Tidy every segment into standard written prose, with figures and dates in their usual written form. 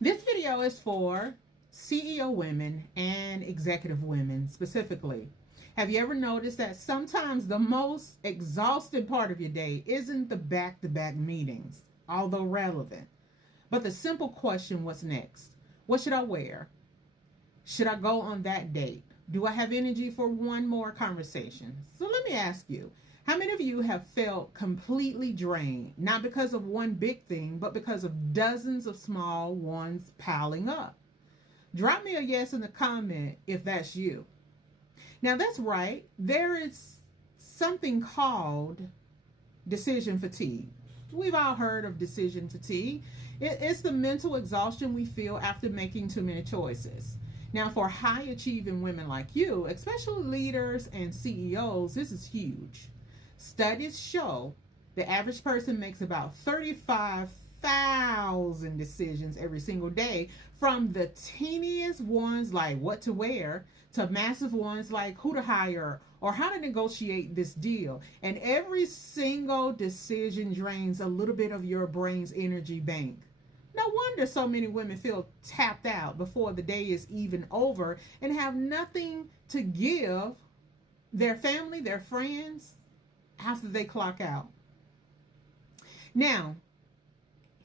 This video is for CEO women and executive women specifically. Have you ever noticed that sometimes the most exhausting part of your day isn't the back to back meetings, although relevant, but the simple question, what's next? What should I wear? Should I go on that date? Do I have energy for one more conversation? So let me ask you, how many of you have felt completely drained, not because of one big thing, but because of dozens of small ones piling up? Drop me a yes in the comment if that's you. Now, that's right, there is something called decision fatigue. We've all heard of decision fatigue. It's the mental exhaustion we feel after making too many choices. Now, for high achieving women like you, especially leaders and CEOs, this is huge. Studies show the average person makes about 35,000 decisions every single day, from the teeniest ones like what to wear to massive ones like who to hire or how to negotiate this deal. And every single decision drains a little bit of your brain's energy bank. No wonder so many women feel tapped out before the day is even over and have nothing to give their family, their friends, after they clock out. Now,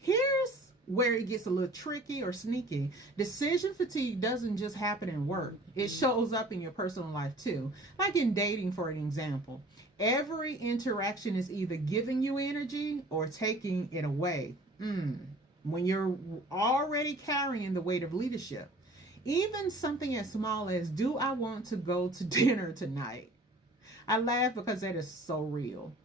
here's where it gets a little tricky or sneaky. Decision fatigue doesn't just happen in work, it shows up in your personal life too. Like in dating, for an example. Every interaction is either giving you energy or taking it away. When you're already carrying the weight of leadership. Even something as small as, do I want to go to dinner tonight? I laugh because that is so real.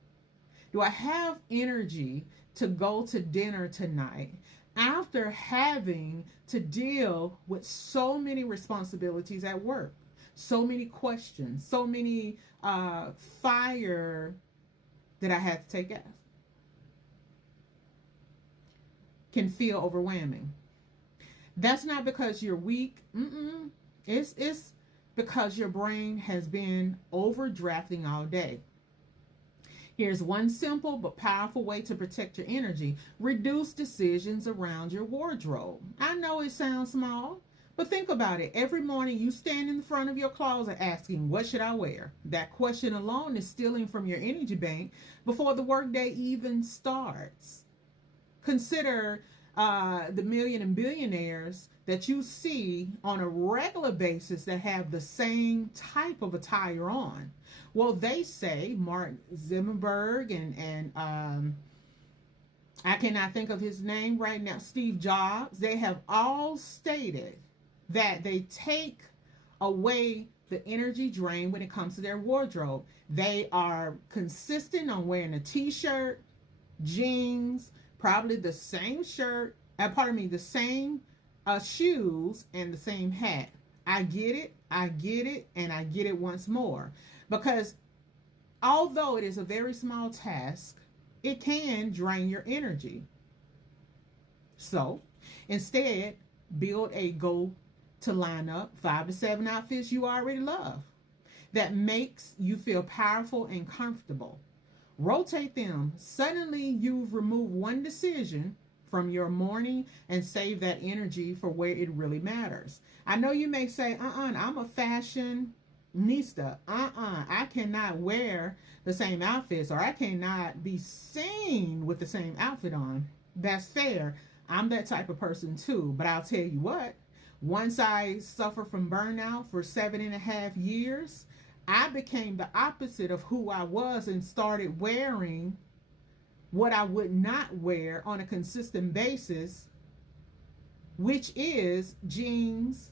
Do I have energy to go to dinner tonight after having to deal with so many responsibilities at work? So many questions, so many fire that I had to take out. Can feel overwhelming. That's not because you're weak. It's because your brain has been overdrafting all day. Here's one simple but powerful way to protect your energy. Reduce decisions around your wardrobe. I know it sounds small, but think about it. Every morning you stand in front of your closet asking, what should I wear? That question alone is stealing from your energy bank before the workday even starts. Consider the million and billionaires that you see on a regular basis that have the same type of attire on. Well, they say Mark Zuckerberg and I cannot think of his name right now, Steve Jobs, they have all stated that they take away the energy drain when it comes to their wardrobe. They are consistent on wearing a t-shirt, jeans, probably the same shirt, the same shoes and the same hat. I get it, and I get it once more. Because although it is a very small task, it can drain your energy. So instead, build a goal to line up 5 to 7 outfits you already love that makes you feel powerful and comfortable. Rotate them. Suddenly, you've removed one decision from your morning and save that energy for where it really matters. I know you may say, I'm a fashionista. I cannot wear the same outfits, or I cannot be seen with the same outfit on. That's fair. I'm that type of person too. But I'll tell you what, once I suffered from burnout for 7.5 years, I became the opposite of who I was and started wearing what I would not wear on a consistent basis, which is jeans,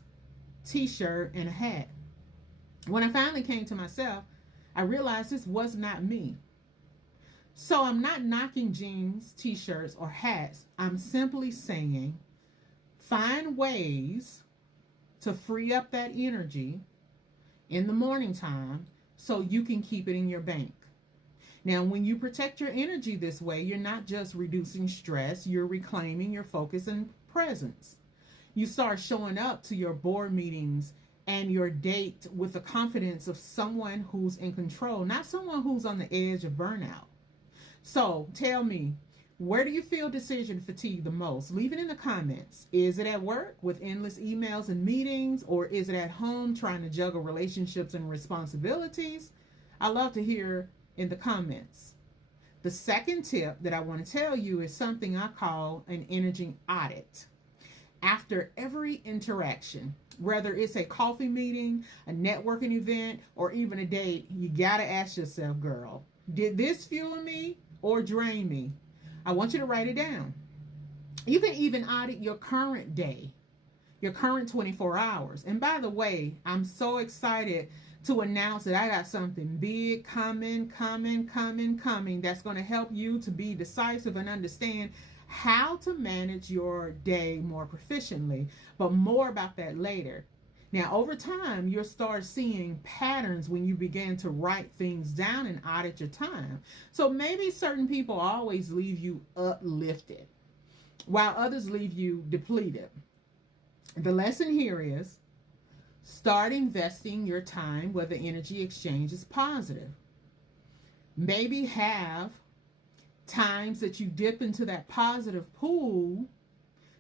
t-shirt, and a hat. When I finally came to myself, I realized this was not me. So I'm not knocking jeans, t-shirts, or hats. I'm simply saying find ways to free up that energy in the morning time so you can keep it in your bank. Now, when you protect your energy this way, you're not just reducing stress, you're reclaiming your focus and presence. You start showing up to your board meetings and your date with the confidence of someone who's in control, not someone who's on the edge of burnout. So tell me, Where do you feel decision fatigue the most? Leave it in the comments. Is it at work with endless emails and meetings, or is it at home trying to juggle relationships and responsibilities? I love to hear in the comments. The second tip that I want to tell you is something I call an energy audit. After every interaction, whether it's a coffee meeting, a networking event, or even a date, you got to ask yourself, girl, did this fuel me or drain me? I want you to write it down. You can even audit your current day, your current 24 hours. And by the way, I'm so excited to announce that I got something big coming that's going to help you to be decisive and understand how to manage your day more proficiently. But more about that later. Now, over time, you'll start seeing patterns when you begin to write things down and audit your time. So maybe certain people always leave you uplifted, while others leave you depleted. The lesson here is start investing your time where the energy exchange is positive. Maybe have times that you dip into that positive pool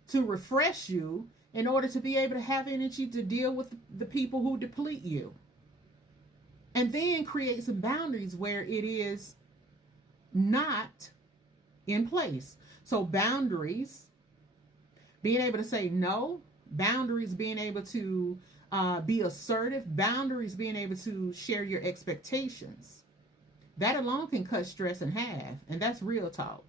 to refresh you in order to be able to have energy to deal with the people who deplete you. And then create some boundaries where it is not in place. So boundaries, being able to say no, boundaries, being able to be assertive, boundaries, being able to share your expectations. That alone can cut stress in half, and that's real talk.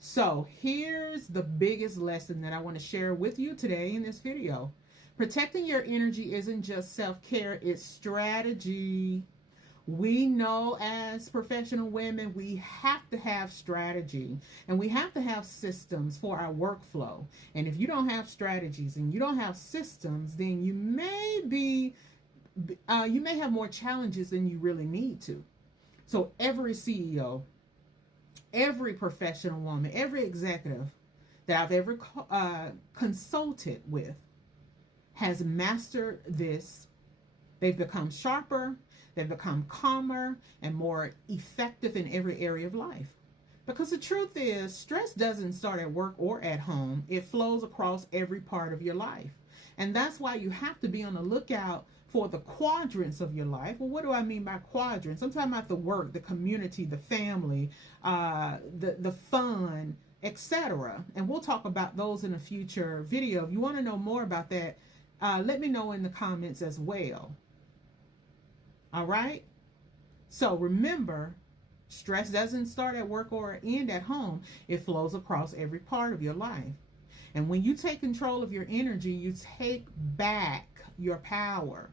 So here's the biggest lesson that I want to share with you today in this video. Protecting your energy isn't just self-care, it's strategy. We know as professional women, we have to have strategy and we have to have systems for our workflow. And if you don't have strategies and you don't have systems, then you may have more challenges than you really need to. So every CEO, every professional woman, every executive that I've ever consulted with has mastered this. They've become sharper, they've become calmer, and more effective in every area of life. Because the truth is, stress doesn't start at work or at home. It flows across every part of your life. And that's why you have to be on the lookout for the quadrants of your life. Well, what do I mean by quadrants? I'm talking about the work, the community, the family, the fun, etc. And we'll talk about those in a future video. If you want to know more about that, let me know in the comments as well. All right? So remember, stress doesn't start at work or end at home. It flows across every part of your life. And when you take control of your energy, you take back your power.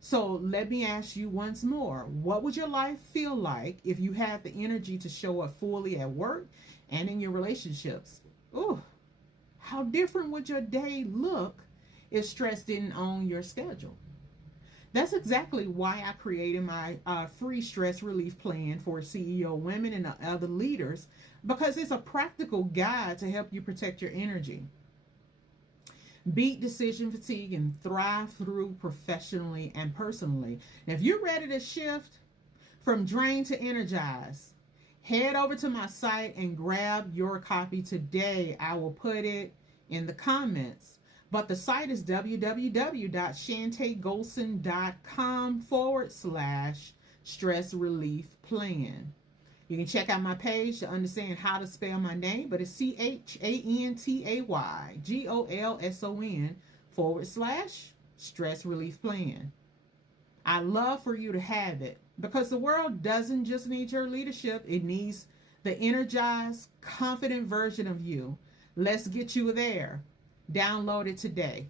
So let me ask you once more, what would your life feel like if you had the energy to show up fully at work and in your relationships? Ooh, how different would your day look if stress didn't own your schedule? That's exactly why I created my free stress relief plan for CEO women and other leaders, because it's a practical guide to help you protect your energy, beat decision fatigue, and thrive through professionally and personally. Now, if you're ready to shift from drain to energize, head over to my site and grab your copy today. I will put it in the comments. But the site is www.shantaygolson.com/stress relief plan. You can check out my page to understand how to spell my name, but it's CHANTAYGOLSON/stress relief plan. I love for you to have it because the world doesn't just need your leadership, it needs the energized, confident version of you. Let's get you there. Download it today.